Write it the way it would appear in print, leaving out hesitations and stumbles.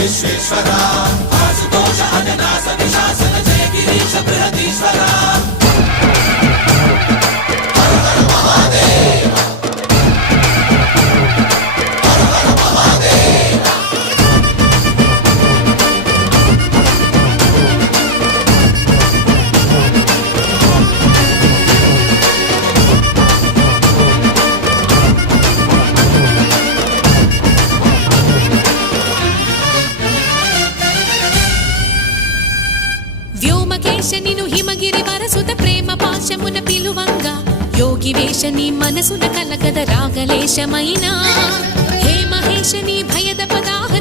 విశ్వేశ్వర ఆశుతోష అజనాస విశాసన జయ గిరీశ బృహదీశ్వర వ్యోమకేశనిను హిమగిరి వరసుత ప్రేమ పాశమున పిలువంగా యోగి వేషని మనసున కలగద రాగలేశమైనా హే మహేశని భయద పదాహ